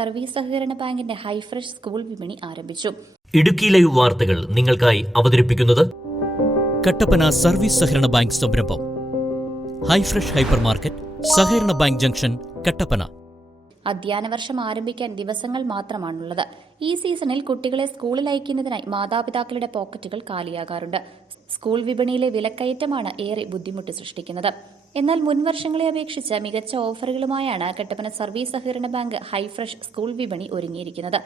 Service സഹകരണ ബാങ്കിന്റെ Hi Fresh school വിപണി ആരംഭിച്ചു. ഇടുക്കി ലൈവ് വാർത്തകൾ നിങ്ങൾക്കായി അവതരിപ്പിക്കുന്നത് കട്ടപ്പന സർവീസ് സഹകരണ ബാങ്ക് സംരംഭം ഹൈഫ്രഷ് ഹൈപ്പർ മാർക്കറ്റ്, സഹകരണ ബാങ്ക് ജംഗ്ഷൻ, കട്ടപ്പന. അധ്യയന വർഷം ആരംഭിക്കാൻ ദിവസങ്ങൾ മാത്രമാണുള്ളത്. ഈ സീസണിൽ കുട്ടികളെ സ്കൂളിൽ അയക്കുന്നതിനായി മാതാപിതാക്കളുടെ പോക്കറ്റുകൾ കാലിയാകാറുണ്ട്. സ്കൂൾ വിപണിയിലെ വിലക്കയറ്റമാണ് ഏറെ ബുദ്ധിമുട്ട് സൃഷ്ടിക്കുന്നത്. എന്നാൽ മുൻവർഷങ്ങളെ അപേക്ഷിച്ച് മികച്ച ഓഫറുകളുമായാണ് കട്ടപ്പന സർവീസ് സഹകരണ ബാങ്ക് ഹൈഫ്രഷ് സ്കൂൾ വിപണി ഒരുങ്ങിയിരിക്കുന്നത്.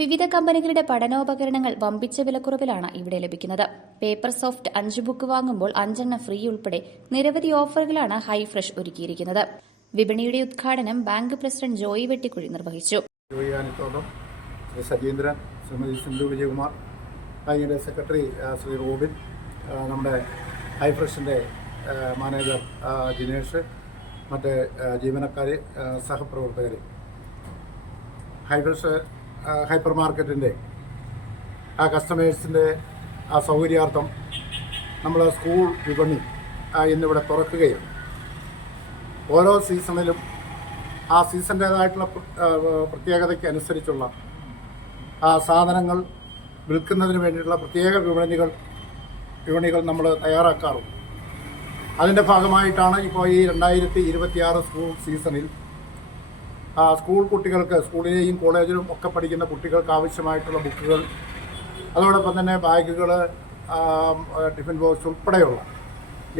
വിവിധ കമ്പനികളുടെ പഠനോപകരണങ്ങൾ വമ്പിച്ച വിലക്കുറവിലാണ് ഇവിടെ ലഭിക്കുന്നത്. പേപ്പർ സോഫ്റ്റ് 5 ബുക്ക് വാങ്ങുമ്പോൾ 5 ഫ്രീ ഉൾപ്പെടെ നിരവധി ഓഫറുകളാണ് ഹൈഫ്രഷ് ഒരുക്കിയിരിക്കുന്നത്. വിപണിയുടെ ഉദ്ഘാടനം ബാങ്ക് പ്രസിഡന്റ് ജോയി വെട്ടിക്കുഴി നിർവഹിച്ചു. ശ്രീ സജീന്ദ്രൻ, ശ്രീമതി സിന്ധു വിജയകുമാർ, ബാങ്കിൻ്റെ സെക്രട്ടറി ശ്രീ റോബിൻ, നമ്മുടെ ഹൈഫ്രഷിൻ്റെ മാനേജർ ജിനേഷ്, മറ്റ് ജീവനക്കാർ, സഹപ്രവർത്തകർ. ഹൈഫ്രഷ് ഹൈപ്പർ മാർക്കറ്റിൻ്റെ കസ്റ്റമേഴ്സിൻ്റെ സൗകര്യാർത്ഥം നമ്മൾ സ്കൂൾ വിപണി ഇന്നിവിടെ തുറക്കുകയാണ്. ഓരോ സീസണിലും ആ സീസണിൻ്റേതായിട്ടുള്ള പ്രത്യേകതയ്ക്ക് അനുസരിച്ചുള്ള സാധനങ്ങൾ വിൽക്കുന്നതിന് വേണ്ടിയിട്ടുള്ള പ്രത്യേക വിപണികൾ നമ്മൾ തയ്യാറാക്കാറുണ്ട്. അതിൻ്റെ ഭാഗമായിട്ടാണ് ഇപ്പോൾ ഈ 2026 സ്കൂൾ സീസണിൽ സ്കൂൾ കുട്ടികൾക്ക്, സ്കൂളിലെയും കോളേജിലും ഒക്കെ പഠിക്കുന്ന കുട്ടികൾക്ക് ആവശ്യമായിട്ടുള്ള ബുക്കുകൾ, അതോടൊപ്പം തന്നെ ബാഗുകൾ, ടിഫിൻ ബോക്സ് ഉൾപ്പെടെയുള്ള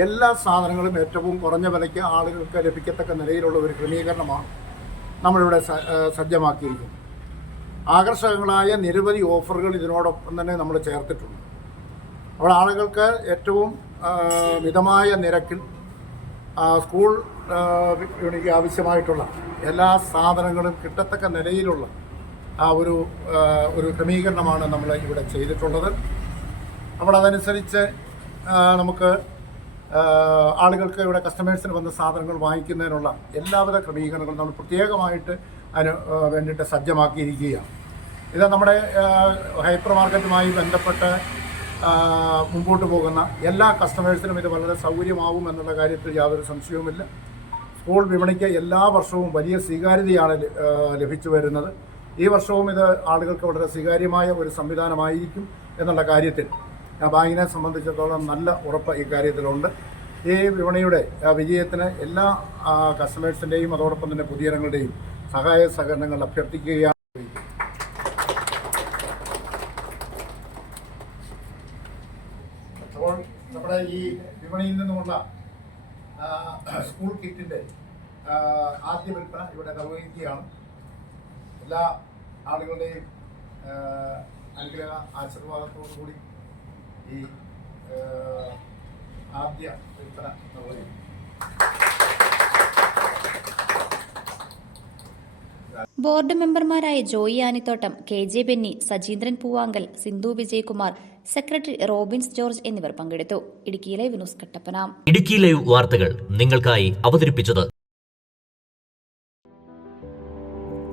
എല്ലാ സാധനങ്ങളും ഏറ്റവും കുറഞ്ഞ വിലയ്ക്ക് ആളുകൾക്ക് ലഭിക്കത്തക്ക നിലയിലുള്ള ഒരു ക്രമീകരണമാണ് നമ്മളിവിടെ സജ്ജമാക്കിയിരിക്കുന്നത്. ആകർഷകങ്ങളായ നിരവധി ഓഫറുകൾ ഇതിനോടൊപ്പം തന്നെ നമ്മൾ ചേർത്തിട്ടുണ്ട്. അപ്പോൾ ആളുകൾക്ക് ഏറ്റവും മിതമായ നിരക്കിൽ സ്കൂൾ വിപണിക്ക് ആവശ്യമായിട്ടുള്ള എല്ലാ സാധനങ്ങളും കിട്ടത്തക്ക നിലയിലുള്ള ഒരു ക്രമീകരണമാണ് നമ്മൾ ഇവിടെ ചെയ്തിട്ടുള്ളത്. അപ്പോൾ അതനുസരിച്ച് നമുക്ക് ആളുകൾക്ക് ഇവിടെ കസ്റ്റമേഴ്സിന് വന്ന സാധനങ്ങൾ വാങ്ങിക്കുന്നതിനുള്ള എല്ലാവിധ ക്രമീകരണങ്ങളും നമ്മൾ പ്രത്യേകമായിട്ട് അതിന് വേണ്ടിയിട്ട് സജ്ജമാക്കിയിരിക്കുകയാണ്. ഇത് നമ്മുടെ ഹൈപ്പർ മാർക്കറ്റുമായി ബന്ധപ്പെട്ട് മുമ്പോട്ട് പോകുന്ന എല്ലാ കസ്റ്റമേഴ്സിനും ഇത് വളരെ സൗകര്യമാവും എന്നുള്ള കാര്യത്തിൽ യാതൊരു സംശയവുമില്ല. സ്കൂൾ വിപണിക്ക് എല്ലാ വർഷവും വലിയ സ്വീകാര്യതയാണ് ലഭിച്ചു വരുന്നത്. ഈ വർഷവും ഇത് ആളുകൾക്ക് വളരെ സ്വീകാര്യമായ ഒരു സംവിധാനമായിരിക്കും എന്നുള്ള കാര്യത്തിൽ ബാങ്കിനെ സംബന്ധിച്ചിടത്തോളം നല്ല ഉറപ്പ് ഈ കാര്യത്തിലുണ്ട്. ഈ വിപണിയുടെ വിജയത്തിന് എല്ലാ കസ്റ്റമേഴ്സിൻ്റെയും അതോടൊപ്പം തന്നെ പൊതുജനങ്ങളുടെയും സഹായ സഹകരണങ്ങൾ അഭ്യർത്ഥിക്കുകയാണ്. അപ്പോൾ നമ്മുടെ ഈ വിപണിയിൽ നിന്നുമുള്ള സ്കൂൾ കിറ്റിൻ്റെ ആദ്യ വിൽപ്പന ഇവിടെ നിർവഹിക്കുകയാണ്. എല്ലാ ആളുകളുടെയും അനുഗ്രഹ ആശീർവാദത്തോടു കൂടി ഈ ആദ്യ വിൽപ്പന നിർവഹിക്കും. ബോർഡ് മെമ്പർമാരായ ജോയി ആനിത്തോട്ടം, KJ ബെന്നി, സജീന്ദ്രൻ പൂവാങ്കൽ, സിന്ധു വിജയകുമാർ, സെക്രട്ടറി റോബിൻസ് ജോർജ് എന്നിവർ പങ്കെടുത്തു. Idukki live news, Kattappana. Idukki live വാർത്തകൾ നിങ്ങൾക്കായി അവതരിപ്പിച്ചത്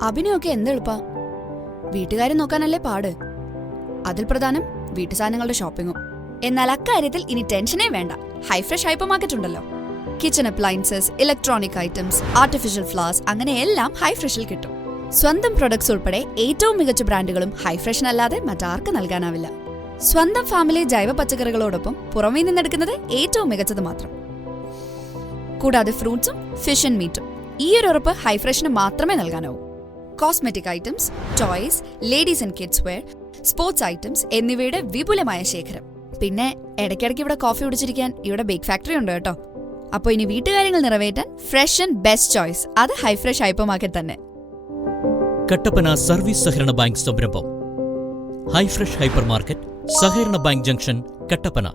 അഭിനയൊക്കെ എന്തെളുപ്പാ, വീട്ടുകാരെ നോക്കാനല്ലേ പാട്. അതിൽ പ്രധാനം വീട്ടു സാധനങ്ങളുടെ ഷോപ്പിംഗും. എന്നാൽ അക്കാര്യത്തിൽ ഇനി ടെൻഷനേ വേണ്ട. ഹൈഫ്രഷ് ഹൈപ്പർ മാർക്കറ്റ് ഉണ്ടല്ലോ. Kitchen appliances, electronic items, artificial flowers, അങ്ങനെ എല്ലാം ഹൈഫ്രഷിൽ കിട്ടും. സ്വന്തം പ്രൊഡക്ട്സ് ഉൾപ്പെടെ ഏറ്റവും മികച്ച ബ്രാൻഡുകളും ഹൈഫ്രഷിനല്ലാതെ മറ്റാർക്ക് നൽകാനാവില്ല. സ്വന്തം ഫാമിലി ജൈവ പച്ചക്കറികളോടൊപ്പം പുറമേ നിന്നെടുക്കുന്നത് ഏറ്റവും മികച്ചത് മാത്രം. കൂടാതെ ഫ്രൂട്ട്സും ഫിഷ് ആൻഡ് മീറ്റും. ഈ ഒരു ഉറപ്പ് ഹൈഫ്രഷിന് മാത്രമേ നൽകാനാവൂ. Cosmetic items, toys, ladies and kids wear, sports items എന്നിവയുടെ വിപുലമായ ശേഖരം. പിന്നെ ഇടയ്ക്കിടയ്ക്ക് ഇവിടെ കോഫി കുടിച്ചിരിക്കാൻ ഇവിടെ ബേക്ക് ഫാക്ടറി ഉണ്ട് കേട്ടോ. അപ്പോൾ ഇനി വീട്ടുകാര്യങ്ങൾ നിറവേറ്റാൻ ഫ്രഷ് ആൻഡ് ബെസ്റ്റ് ചോയ്സ് അത് ഹൈ ഫ്രഷ് ഹൈപ്പർ മാർക്കറ്റ് തന്നെ. കട്ടപ്പന സർവീസ് സഹകരണ ബാങ്ക് സംരംഭം ഹൈ ഫ്രഷ് ഹൈപ്പർ മാർക്കറ്റ്, സഹകരണ ബാങ്ക് ജംഗ്ഷൻ, കട്ടപ്പന.